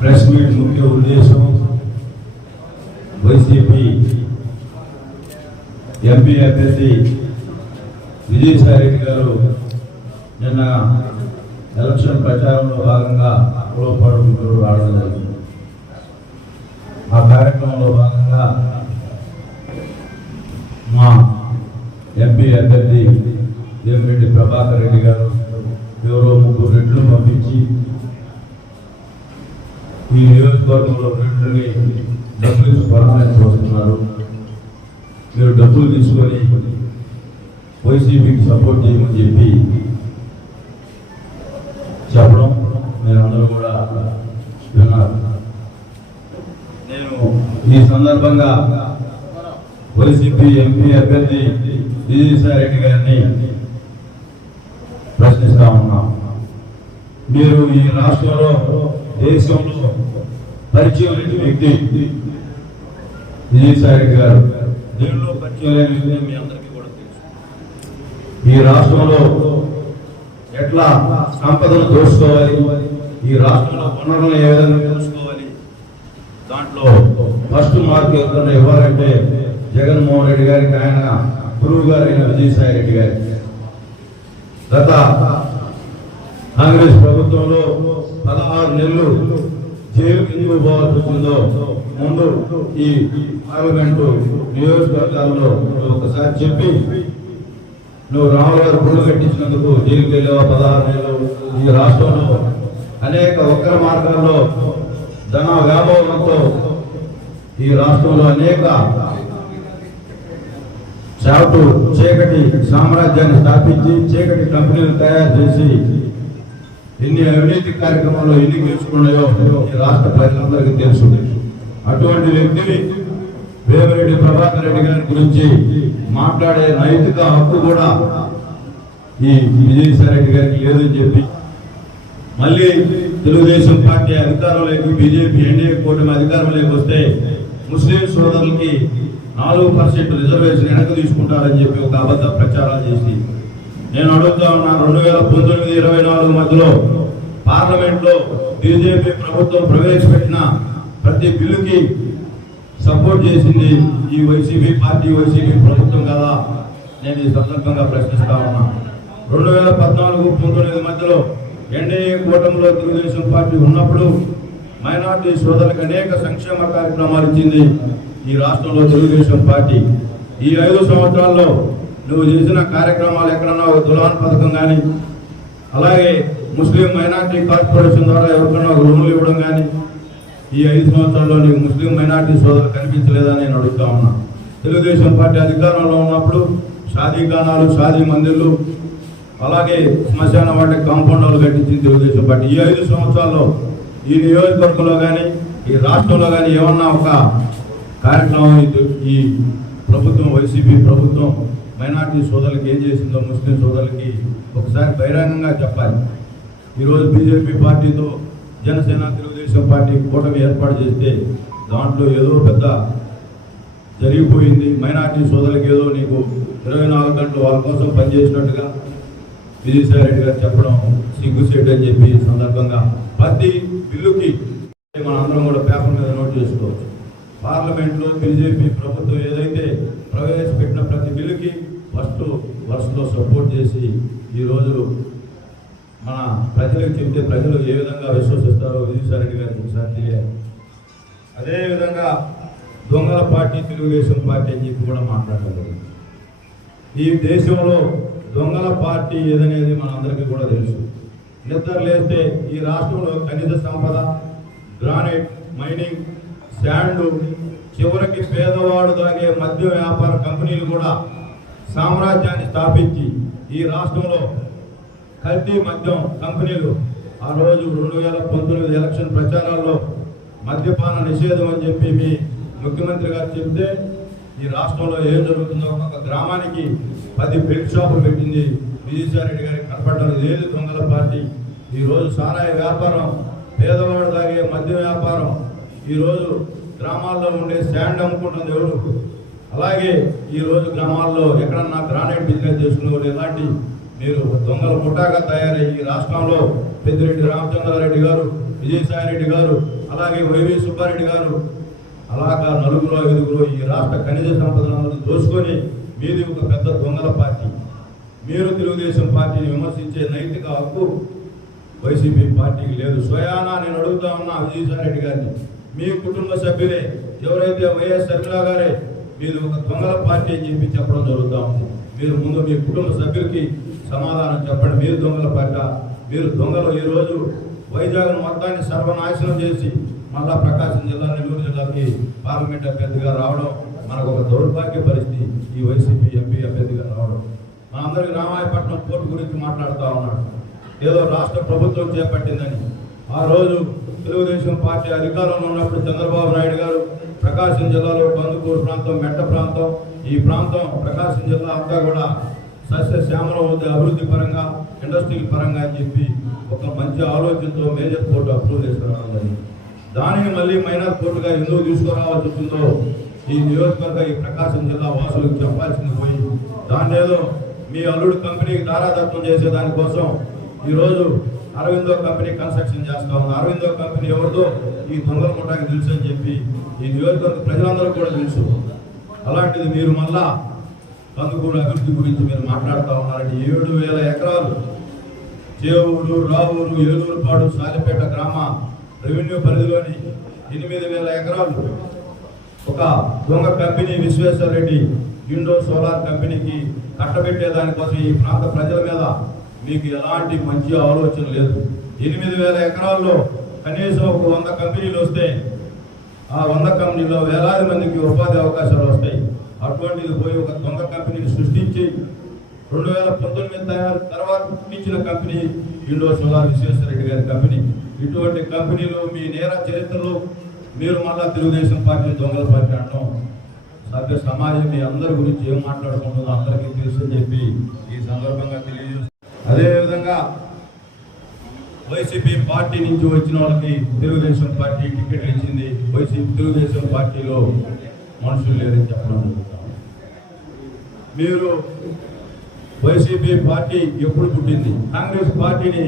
Press meet ముఖ్య ఉద్దేశం YCP MP అభ్యర్థి విజయసాయి రెడ్డి గారు నిన్న ఎలక్షన్ ప్రచారంలో భాగంగా కులపాడు రావడం జరిగింది. ఆ కార్యక్రమంలో భాగంగా మా ఎంపీ అభ్యర్థి దేవిరెడ్డి ప్రభాకర్ రెడ్డి గారు ఎవరో ముగ్గురు రెడ్లు పంపించి ఈ నియోజకవర్గంలో రెడ్లని డబ్బులు ఇచ్చి కొనడానికి మీరు డబ్బులు తీసుకొని వైసీపీకి సపోర్ట్ చేయమని చెప్పి చెప్పడం మీరు అందరూ కూడా విన్నారు. నేను ఈ సందర్భంగా వైసీపీ ఎంపీ అభ్యర్థి విజయసాయిరెడ్డి గారిని ప్రశ్నిస్తా ఉన్నాం. మీరు ఈ రాష్ట్రంలో దేశంలో పరిచయం లేని వ్యక్తి. విజయసాయి రెడ్డి గారు. దేనిలో పరిచయం లేని వ్యక్తి మీ అందరికీ కూడా తెలుసు. ఈ రాష్ట్రంలో ఎట్లా సంపదను దోచుకోవాలి? ఈ రాష్ట్రంలో వనరులను ఏ విధంగా దోచుకోవాలి? దాంట్లో ఫస్ట్ మార్క్ ఎవరికైనా ఇవ్వాలంటే జగన్మోహన్ రెడ్డి గారికి ఆయన గురువు గారు అయిన విజయసాయి రెడ్డి గారికి గత కాంగ్రెస్ ప్రభుత్వంలో పదహారు నెలలు జైలు ఎందుకు పోవాల్సి వచ్చిందో ముందు ఈ పార్లమెంట్ నియోజకవర్గాల్లో ఒకసారి చెప్పి నువ్వు రాములు గారు గుళ్ళు కట్టించినందుకు జైలుకి వెళ్ళావు? పదహారు నెలలు ఈ రాష్ట్రంలో అనేక వక్ర మార్గాల్లో ధన వ్యామోహంతో ఈ రాష్ట్రంలో అనేక చాటు చీకటి సామ్రాజ్యాన్ని స్థాపించి చీకటి కంపెనీలు తయారు చేసి ఎన్ని అవినీతి కార్యక్రమాలు ఎన్ని గెలుచుకున్నాయో రాష్ట్ర ప్రజలందరికీ తెలుసు అటువంటి వ్యక్తిని వేమిరెడ్డి ప్రభాకర్ రెడ్డి గారి గురించి మాట్లాడే నైతిక హక్కు కూడా ఈ విజయసాయి రెడ్డి గారికి లేదని చెప్పి మళ్ళీ తెలుగుదేశం పార్టీ అధికారంలోకి బీజేపీ ఎన్డీఏ కూటమి అధికారంలోకి వస్తే ముస్లిం సోదరులకి నాలుగు పర్సెంట్ రిజర్వేషన్ వెనక్కి తీసుకుంటారని చెప్పి ఒక అబద్ధ ప్రచారాలు చేసి నేను అడుగుతా ఉన్నా రెండు వేల పంతొమ్మిది ఇరవై నాలుగు మధ్యలో పార్లమెంట్లో బీజేపీ ప్రభుత్వం ప్రవేశపెట్టిన ప్రతి బిల్లుకి సపోర్ట్ చేసింది ఈ వైసీపీ పార్టీ వైసీపీ ప్రభుత్వం కదా. నేను ఈ సందర్భంగా ప్రశ్నిస్తా ఉన్నా. రెండు వేల పద్నాలుగు పంతొమ్మిది మధ్యలో ఎన్డీఏ కూటమిలో తెలుగుదేశం పార్టీ ఉన్నప్పుడు మైనార్టీ సోదరులకు అనేక సంక్షేమ కార్యక్రమాలు ఇచ్చింది ఈ రాష్ట్రంలో తెలుగుదేశం పార్టీ. ఈ ఐదు సంవత్సరాల్లో నువ్వు చేసిన కార్యక్రమాలు ఎక్కడన్నా ఒక దులాన్ పథకం కానీ అలాగే ముస్లిం మైనార్టీ కార్పొరేషన్ ద్వారా ఎవరికైనా రుణులు రుణాలు ఇవ్వడం కానీ ఈ ఐదు సంవత్సరాల్లో నీకు ముస్లిం మైనార్టీ సోదరులు కనిపించలేదని నేను అడుగుతా ఉన్నా. తెలుగుదేశం పార్టీ అధికారంలో ఉన్నప్పుడు షాదీ ఖానాలు షాదీ మందిర్లు అలాగే శ్మశాన వాటి కాంపౌండర్లు కట్టించింది తెలుగుదేశం పార్టీ. ఈ ఐదు సంవత్సరాల్లో ఈ నియోజకవర్గంలో కానీ ఈ రాష్ట్రంలో కానీ ఏమన్నా ఒక కార్యక్రమం ఈ- ఈ ప్రభుత్వం వైసీపీ ప్రభుత్వం మైనార్టీ సోదరులకి ఏం చేసిందో ముస్లిం సోదరులకి ఒకసారి బహిరంగంగా చెప్పాలి. ఈరోజు బీజేపీ పార్టీతో జనసేన తెలుగుదేశం పార్టీ కూటమి ఏర్పాటు చేస్తే దాంట్లో ఏదో పెద్ద జరిగిపోయింది. మైనార్టీ సోదరులకు ఏదో నీకు ఇరవై నాలుగు గంటలు వాళ్ళ కోసం పనిచేసినట్టుగా విజయసాయి రెడ్డి గారు చెప్పడం సిగ్గుసేట్ అని చెప్పి సందర్భంగా ప్రతి బిల్లుకి మన అందరం కూడా పేపర్ మీద నోట్ చేసుకోవచ్చు. పార్లమెంట్లో బీజేపీ ప్రభుత్వం ఏదైతే ప్రవేశపెట్టిన ప్రతి బిల్లుకి ఫస్ట్ వరుసలో సపోర్ట్ చేసి ఈరోజు మన ప్రజలకు చెప్తే ప్రజలు ఏ విధంగా విశ్వసిస్తారో విజయసాయిరెడ్డి గారికి ఒకసారి తెలియాలి అదేవిధంగా దొంగల పార్టీ తెలుగుదేశం పార్టీ అని చెప్పి కూడా మాట్లాడగలరు ఈ దేశంలో దొంగల పార్టీ ఏదనేది మనందరికీ కూడా తెలుసు. నిద్ర లేస్తే ఈ రాష్ట్రంలో ఖనిజ సంపద గ్రానైట్ మైనింగ్ శాండ్ చివరికి పేదవాడు తాగే మద్య వ్యాపార కంపెనీలు కూడా సామ్రాజ్యాన్ని స్థాపించి ఈ రాష్ట్రంలో కల్తీ మద్యం కంపెనీలు ఆ రోజు రెండు వేల పంతొమ్మిది ఎలక్షన్ ప్రచారాల్లో మద్యపాన నిషేధం అని చెప్పి మీ ముఖ్యమంత్రి గారు చెప్తే ఈ రాష్ట్రంలో ఏం జరుగుతుందో ఒక గ్రామానికి పది బెల్ట్ షాపులు పెట్టింది విజయసాయిరెడ్డి గారికి కనపడడం లేదు దొంగల పార్టీ. ఈరోజు సారాయి వ్యాపారం పేదవాడు తాగే మద్య వ్యాపారం ఈరోజు గ్రామాల్లో ఉండే శాండ్ అమ్ముకుంటుంది ఎవరు? అలాగే ఈ రోజు గ్రామాల్లో ఎక్కడన్నా గ్రానైట్ బిజినెస్ చేసుకుని ఇలాంటి మీరు దొంగల ముఠాగా తయారయ్యి ఈ రాష్ట్రంలో పెద్దిరెడ్డి రామచంద్రారెడ్డి గారు విజయసాయి రెడ్డి గారు అలాగే వైవి సుబ్బారెడ్డి గారు అలాగా నలుగురు ఐదుగురు ఈ రాష్ట్ర ఖనిజ సంపదలను దోసుకొని మీది ఒక పెద్ద దొంగల పార్టీ. మీరు తెలుగుదేశం పార్టీని విమర్శించే నైతిక హక్కు వైసీపీ పార్టీకి లేదు. స్వయానా నేను అడుగుతా ఉన్నా విజయసాయిరెడ్డి గారిని. మీ కుటుంబ సభ్యులే ఎవరైతే వైఎస్ షర్మిలా గారే మీరు ఒక దొంగల పార్టీ అని చెప్పి చెప్పడం జరుగుతూ ఉంది. మీరు ముందు మీ కుటుంబ సభ్యులకి సమాధానం చెప్పండి. మీరు దొంగల పార్టీ. మీరు దొంగలు ఈరోజు వైజాగ్ మొత్తాన్ని సర్వనాశనం చేసి మళ్ళా ప్రకాశం జిల్లా నెల్లూరు జిల్లాకి పార్లమెంట్ అభ్యర్థిగా రావడం మనకు ఒక దౌర్భాగ్య పరిస్థితి. ఈ వైసీపీ ఎంపీ అభ్యర్థిగా రావడం. మా అందరికి రామాయపట్నం పోర్టు గురించి మాట్లాడుతూ ఉన్నాడు. ఏదో రాష్ట్ర ప్రభుత్వం చేపట్టిందని. ఆ రోజు తెలుగుదేశం పార్టీ అధికారంలో ఉన్నప్పుడు చంద్రబాబు నాయుడు గారు ప్రకాశం జిల్లాలో బందుకూరు ప్రాంతం మెట్ట ప్రాంతం ఈ ప్రాంతం ప్రకాశం జిల్లా అంతా కూడా సస్య శ్యామల అభివృద్ధి పరంగా ఇండస్ట్రీల పరంగా అని చెప్పి ఒక మంచి ఆలోచనతో మేజర్ కోర్టు అప్రూవ్ చేసుకురావడం దానిని మళ్ళీ మైనర్ కోర్టుగా ఎందుకు తీసుకురావాల్సి వచ్చిందో ఈ నియోజకవర్గ ఈ ప్రకాశం జిల్లా వాసులకు చెప్పాల్సింది పోయి దాన్ని ఏదో మీ అల్లుడు కంపెనీకి దారాదత్వం చేసే దానికోసం ఈరోజు అరవిందో కంపెనీ కన్స్ట్రక్షన్ చేస్తా ఉంది. అరవిందో కంపెనీ ఎవరిదో ఈ దొంగల ముఠాకి తెలుసు అని చెప్పి ఈ నియోజకవర్గ ప్రజలందరూ కూడా తెలుసు. అలాంటిది మీరు మళ్ళా కందుకూరు అభివృద్ధి గురించి మీరు మాట్లాడుతూ ఉన్నారంటే ఏడు వేల ఎకరాలు చేవూరు రావూరు ఏలూరుపాడు సాలిపేట గ్రామ రెవెన్యూ పరిధిలోని ఎనిమిది వేల ఎకరాలు ఒక దొంగ company Visweswara Reddy Indo solar కంపెనీకి కట్టబెట్టే దానికోసం ఈ ప్రాంత ప్రజల మీద మీకు ఎలాంటి మంచి ఆలోచన లేదు. ఎనిమిది వేల ఎకరాల్లో కనీసం ఒక వంద కంపెనీలు వస్తే ఆ వంద కంపెనీలో వేలాది మందికి ఉపాధి అవకాశాలు వస్తాయి. అటువంటిది పోయి ఒక దొంగ కంపెనీని సృష్టించి రెండు వేల పంతొమ్మిది తయారు తర్వాత ఇచ్చిన కంపెనీ ఇండో సోలార్ విశ్వేశ్వరరెడ్డి గారి కంపెనీ. ఇటువంటి కంపెనీలు మీ నేర చరిత్రలో మీరు మళ్ళా తెలుగుదేశం పార్టీ దొంగల పార్టీ అంటాం సభ్య సమాజం మీ అందరి గురించి ఏం మాట్లాడుకుంటుందో అందరికీ తెలుసు చెప్పి ఈ సందర్భంగా తెలియజేస్తాను వైసీపీ పార్టీ నుంచి వచ్చిన వాళ్ళకి తెలుగుదేశం పార్టీ టికెట్ ఇచ్చింది. వైసీపీ తెలుగుదేశం పార్టీలో మనుషులు లేదని చెప్పడం మీరు వైసీపీ పార్టీ ఎప్పుడు పుట్టింది? కాంగ్రెస్ పార్టీని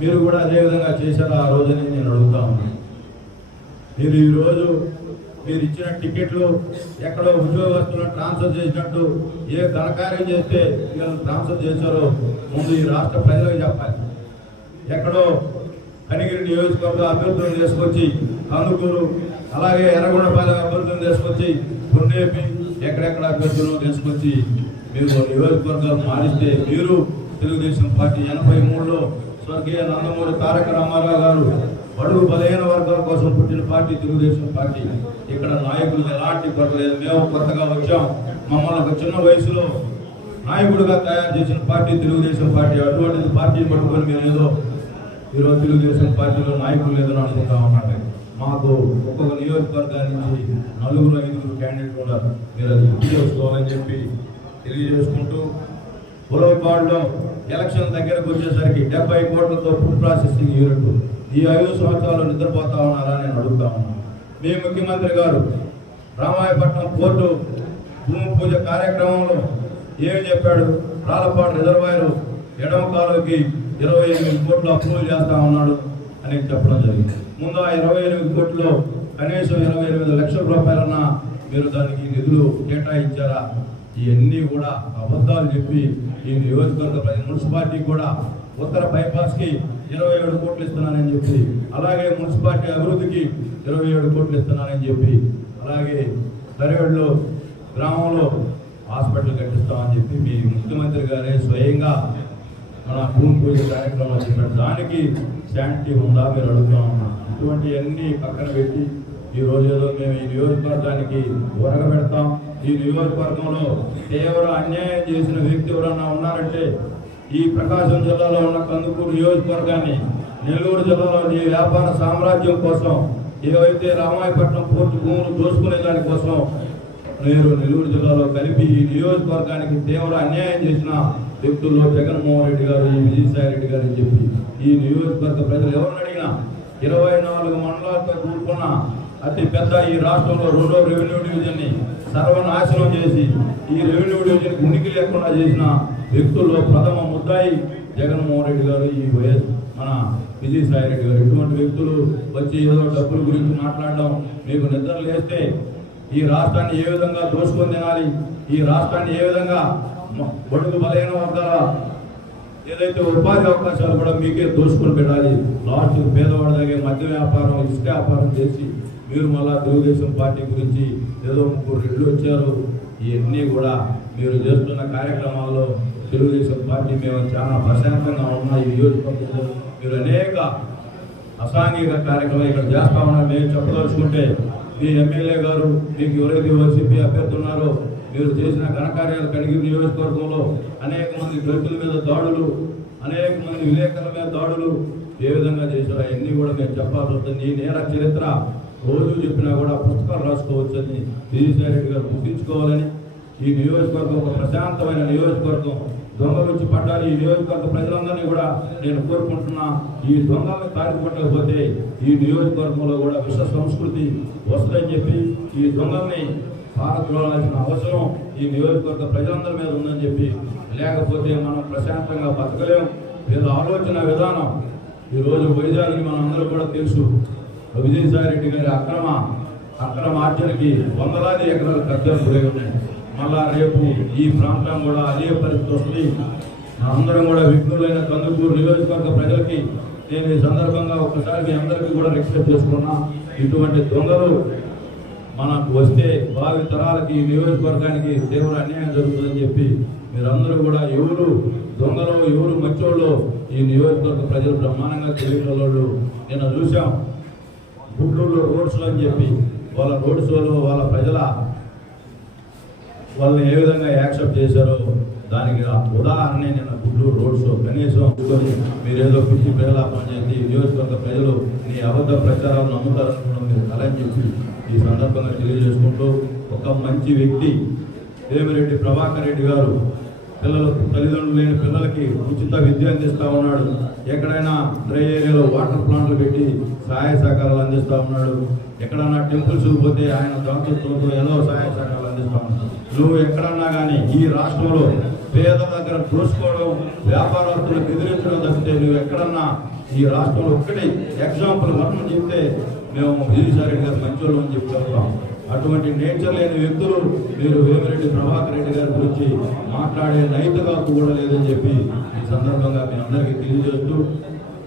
మీరు కూడా అదేవిధంగా చేశారు? ఆ రోజుని నేను అడుగుతా ఉన్నాను మీరు ఈరోజు మీరు ఇచ్చిన టికెట్లు ఎక్కడో ఉద్యోగస్తులను ట్రాన్స్ఫర్ చేసినట్టు ఏ ఘనకార్యం చేస్తే వీళ్ళని ట్రాన్స్ఫర్ చేశారో ముందు ఈ రాష్ట్ర ప్రజలకు చెప్పాలి. ఎక్కడో కనిగిరి నియోజకవర్గ అభ్యర్థులను తీసుకొచ్చి కందుకూరు అలాగే ఎర్రగొండపాలెం అభ్యర్థులను తీసుకొచ్చి కొండేపి ఎక్కడెక్కడ అభ్యర్థులను తీసుకొచ్చి మీరు నియోజకవర్గాలు మారిస్తే మీరు తెలుగుదేశం పార్టీ ఎనభై మూడులో స్వర్గీయ నందమూరి తారక రామారావు గారు బడుగు బలహీన వర్గాల కోసం పుట్టిన పార్టీ తెలుగుదేశం పార్టీ. ఇక్కడ నాయకులు ఎలాంటి కొరత లేదు. మేము కొత్తగా వచ్చాం. మమ్మల్ని ఒక చిన్న వయసులో నాయకుడుగా తయారు చేసిన పార్టీ తెలుగుదేశం పార్టీ. అటువంటిది పార్టీ పట్టుకొని మేము ఏదో ఈరోజు తెలుగుదేశం పార్టీలో నాయకులు లేదని అనుకుంటా ఉన్నాడు మాకు ఒక్కొక్క నియోజకవర్గానికి నుంచి నలుగురు ఐదుగురు క్యాండిడేట్ ఉన్నారు మీరు అది గుర్తు చేసుకోవాలని చెప్పి తెలియజేసుకుంటూ పులవపాడులో ఎలక్షన్ దగ్గరకు వచ్చేసరికి డెబ్బై కోట్లతో ఫుడ్ ప్రాసెసింగ్ యూనిట్ ఈ ఐదు సంవత్సరాలు నిద్రపోతా ఉన్నారా నేను అడుగుతా ఉన్నాను. మీ ముఖ్యమంత్రి గారు రామాయపట్నం పోర్టు భూమి పూజ కార్యక్రమంలో ఏమి చెప్పాడు? రాళ్ళపాటు రిజర్వాయర్ ఎడమ కాలువకి ఇరవై ఎనిమిది కోట్లు అప్రూవల్ చేస్తా ఉన్నాడు అని చెప్పడం జరిగింది. ముందు ఆ ఇరవై ఎనిమిది కోట్లు కనీసం ఇరవై ఎనిమిది లక్షల రూపాయలన్నా మీరు దానికి నిధులు కేటాయించారా? ఇవన్నీ కూడా అబద్ధాలు చెప్పి ఈ నియోజకవర్గ ప్రతి మున్సిపాలిటీ కూడా ఉత్తర బైపాస్కి ఇరవై ఏడు కోట్లు ఇస్తున్నానని చెప్పి అలాగే మున్సిపాలిటీ అభివృద్ధికి ఇరవై ఏడు కోట్లు ఇస్తున్నానని చెప్పి అలాగే దరేడులో గ్రామంలో హాస్పిటల్ కట్టిస్తామని చెప్పి మీ ముఖ్యమంత్రి గారే స్వయంగా మన భూమి పూజ కార్యక్రమం చెప్పారు దానికి శాంతి ఉందా మీరు అడుగుతా ఉన్నాం. ఇటువంటివన్నీ పక్కన పెట్టి ఈ రోజుల్లో మేము ఈ నియోజకవర్గానికి ఊరగ పెడతాం. ఈ నియోజకవర్గంలో తీవ్ర అన్యాయం చేసిన వ్యక్తి ఎవరన్నా ఉన్నారంటే ఈ ప్రకాశం జిల్లాలో ఉన్న కందుకూరు నియోజకవర్గాన్ని నెల్లూరు జిల్లాలో ఈ వ్యాపార సామ్రాజ్యం కోసం ఏవైతే రామాయపట్నం పోర్టు భూములు దోసుకునే దానికోసం నేను నెల్లూరు జిల్లాలో కలిపి ఈ నియోజకవర్గానికి తీవ్ర అన్యాయం చేసిన వ్యక్తుల్లో జగన్మోహన్ రెడ్డి గారు ఈ విజయసాయి రెడ్డి గారు అని చెప్పి ఈ నియోజకవర్గ ప్రజలు ఎవరిని అడిగినా ఇరవై నాలుగు మండలాలతో కూడుకున్న అతి పెద్ద ఈ రాష్ట్రంలో రెండో రెవెన్యూ డివిజన్ని సర్వనాశనం చేసి ఈ రెవెన్యూ డివిజన్ ఉనికి లేకుండా చేసిన వ్యక్తుల్లో ప్రథమ ముద్దాయి జగన్మోహన్ రెడ్డి గారు ఈ వైఎస్ మన విజయసాయి రెడ్డి గారు. ఇటువంటి వ్యక్తులు వచ్చి ఏదో డబ్బుల గురించి మాట్లాడడం మీకు నిద్ర లేస్తే ఈ రాష్ట్రాన్ని ఏ విధంగా దోచుకొని తినాలి? ఈ రాష్ట్రాన్ని ఏ విధంగా బడుగు బలైన వర్గాల ఏదైతే ఉపాధి అవకాశాలు కూడా మీకే దోచుకొని పెట్టాలి? లాస్ట్ పేదవాడి దగ్గర మద్య వ్యాపారం ఇసుక వ్యాపారం చేసి మీరు మళ్ళా తెలుగుదేశం పార్టీ గురించి ఏదో ముగ్గురు రెండు వచ్చారు. ఇవన్నీ కూడా మీరు చేస్తున్న కార్యక్రమాల్లో తెలుగుదేశం పార్టీ మేము చాలా ప్రశాంతంగా ఉన్న. ఈ నియోజకవర్గంలో మీరు అనేక అసాంఘిక కార్యక్రమాలు ఇక్కడ చేస్తా ఉన్నారు మేము చెప్పదలుచుకుంటే మీ ఎమ్మెల్యే గారు మీకు ఎవరైతే వైసీపీ అభ్యర్థి ఉన్నారో మీరు చేసిన ఘనకార్యాలు కడిగి నియోజకవర్గంలో అనేక మంది దళితుల మీద దాడులు అనేక మంది విలేకరుల మీద దాడులు ఏ విధంగా చేశారో అవన్నీ కూడా మేము చెప్పాల్సి వస్తుంది. ఈ నేర చరిత్ర రోజు చెప్పినా కూడా పుస్తకాలు రాసుకోవచ్చని విజయసాయి రెడ్డి గారు గుర్తించుకోవాలని ఈ నియోజకవర్గం ఒక ప్రశాంతమైన నియోజకవర్గం దొంగలు వచ్చి పడ్డారు ఈ నియోజకవర్గ ప్రజలందరినీ కూడా నేను కోరుకుంటున్నా. ఈ దొంగలను తాకి పట్టకపోతే ఈ నియోజకవర్గంలో కూడా విశ్వ సంస్కృతి వస్తుందని చెప్పి ఈ దొంగల్ని పారద్రోలాల్సిన అవసరం ఈ నియోజకవర్గ ప్రజలందరి మీద ఉందని చెప్పి లేకపోతే మనం ప్రశాంతంగా బతకలేం. వీళ్ళ ఆలోచన విధానం ఈరోజు రోజు వైజాగ్ని మనం అందరూ కూడా తెలుసు. విజయసాయి రెడ్డి గారి అక్రమ అక్రమ ఆర్చనకి వందలాది ఎకరాలు కబ్జాలు గురై ఉన్నాయి. మళ్ళా రేపు ఈ ప్రాంతం కూడా అదే పరిస్థితి వస్తుంది. అందరం కూడా విఘ్నులైన కందుకూరు నియోజకవర్గ ప్రజలకి నేను ఈ సందర్భంగా ఒకసారి మీ అందరికీ కూడా రిక్వెస్ట్ చేసుకున్నా ఇటువంటి దొంగలు మనకు వస్తే భావి తరాలకి ఈ నియోజకవర్గానికి తీవ్ర అన్యాయం జరుగుతుందని చెప్పి మీరందరూ కూడా ఎవరు దొంగలు ఎవరు మంచోళ్ళు ఈ నియోజకవర్గ ప్రజలు బ్రహ్మాండంగా తెలియగలవాళ్ళు నిన్న నేను చూసాం గుంటూరులో రోడ్స్లో అని చెప్పి వాళ్ళ రోడ్స్లో వాళ్ళ ప్రజల వాళ్ళని ఏ విధంగా యాక్సెప్ట్ చేశారో దానికి ఆ ఉదాహరణ నిన్న గుడ్లూరు రోడ్ షో కనీసం మీరేదో పిచ్చి ప్రజలాపం చేసి నియోజకవర్గ ప్రజలు నీ అబద్ధ ప్రచారాలు నమ్ముతారనుకోవడం మీరు కలని చెప్పి ఈ సందర్భంగా తెలియజేసుకుంటూ ఒక మంచి వ్యక్తి దేవిరెడ్డి ప్రభాకర్ రెడ్డి గారు పిల్లలు తల్లిదండ్రులు లేని పిల్లలకి ఉచిత విద్య అందిస్తూ ఉన్నాడు. ఎక్కడైనా డ్రై ఏరియాలో వాటర్ ప్లాంట్లు పెట్టి సహాయ సహకారాలు అందిస్తూ ఉన్నాడు. ఎక్కడన్నా టెంపుల్స్ పోతే ఆయన దాంతృత్వంతో ఎన్నో సహాయ సహకారాలు అందిస్తా ఉన్నాడు. నువ్వు ఎక్కడన్నా కానీ ఈ రాష్ట్రంలో పేద దగ్గర దోసుకోవడం వ్యాపారస్తులకు ఎదిరించడం తప్పితే నువ్వు ఎక్కడన్నా ఈ రాష్ట్రంలో ఒక్కటి ఎగ్జాంపుల్ వరకు చెప్తే మేము విజయసాయి రెడ్డి గారు మంచోళ్ళు అని చెప్పి చెప్తాం. అటువంటి నేచర్ లేని వ్యక్తులు మీరు వేమిరెడ్డి ప్రభాకర్ రెడ్డి గారి గురించి మాట్లాడే నైతిక కూడా లేదని చెప్పి ఈ సందర్భంగా మీ అందరికీ తెలియజేస్తూ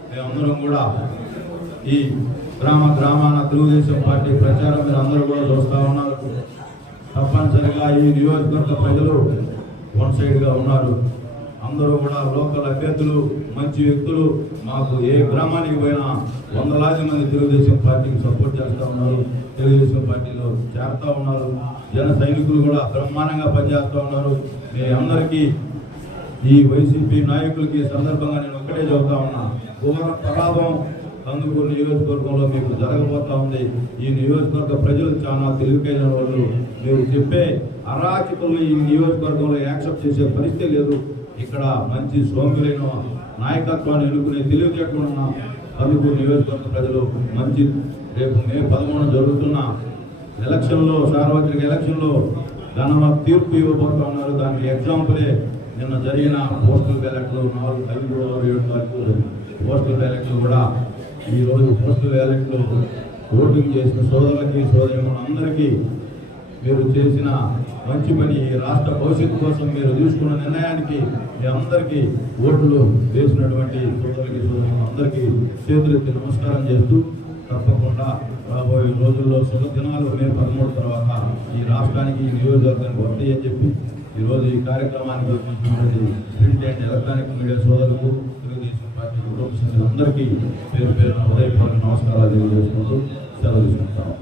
మేమందరం కూడా ఈ గ్రామ గ్రామాన తెలుగుదేశం పార్టీ ప్రచారం మీరు అందరూ కూడా చూస్తూ ఉన్నారు. తప్పనిసరిగా ఈ నియోజకవర్గ ప్రజలు వన్ సైడ్గా ఉన్నారు. అందరూ కూడా లోకల్ అభ్యర్థులు మంచి వ్యక్తులు. మాకు ఏ గ్రామానికి పోయినా వందలాది మంది తెలుగుదేశం పార్టీకి సపోర్ట్ చేస్తూ ఉన్నారు. తెలుగుదేశం పార్టీలో చేరుతూ ఉన్నారు. జన సైనికులు కూడా బ్రహ్మాండంగా పనిచేస్తూ ఉన్నారు. మీ అందరికీ ఈ వైసీపీ నాయకులకి సందర్భంగా నేను ఒక్కటే చెబుతా ఉన్నా. ఘోర పరాభం కందుకూరు నియోజకవర్గంలో మీకు జరగబోతా ఉంది. ఈ నియోజకవర్గ ప్రజలు చాలా తెలివికైన వాళ్ళు. మీరు చెప్పే అరాచకులు ఈ నియోజకవర్గంలో యాక్సెప్ట్ చేసే పరిస్థితి లేదు. ఇక్కడ మంచి సోమ్యులైన నాయకత్వాన్ని ఎన్నుకునే తెలివితేటలు ఉన్న కందుకూరు నియోజకవర్గ ప్రజలు మంచి రేపు మే పదమూడు జరుగుతున్న ఎలక్షన్లో సార్వత్రిక ఎలక్షన్లో ఘన తీర్పు ఇవ్వబోతా ఉన్నారు. దానికి ఎగ్జాంపులే నిన్న జరిగిన పోస్టల్ బ్యాలెట్లు నాలుగు ఐదు ఆరు ఏడు తారీఖు పోస్టల్ బ్యాలెట్లు కూడా ఈరోజు పోస్టల్ బ్యాలెట్లు ఓటింగ్ చేసిన సోదరులకి సోదరి అందరికీ మీరు చేసిన మంచి పని ఈ రాష్ట్ర భవిష్యత్తు కోసం మీరు తీసుకున్న నిర్ణయానికి మీ అందరికీ ఓట్లు వేసినటువంటి సోదరులకి సోదరులు అందరికీ చేతులెత్తి నమస్కారం చేస్తూ తప్పకుండా రాబోయే రోజుల్లో శుభ దినాలు మే పదమూడు తర్వాత ఈ రాష్ట్రానికి ఈ నియోజకవర్గానికి వస్తాయి అని చెప్పి ఈరోజు ఈ కార్యక్రమానికి వచ్చినటువంటి ప్రింట్ అండ్ ఎలక్ట్రానిక్ మీడియా సోదరులకు తెలుగుదేశం పార్టీ కుటుంబ సభ్యులందరికీ పేరు పేరున ఉదయపూర్వక నమస్కారాలు తెలియజేసుకుంటూ సెలవు తీసుకుంటాము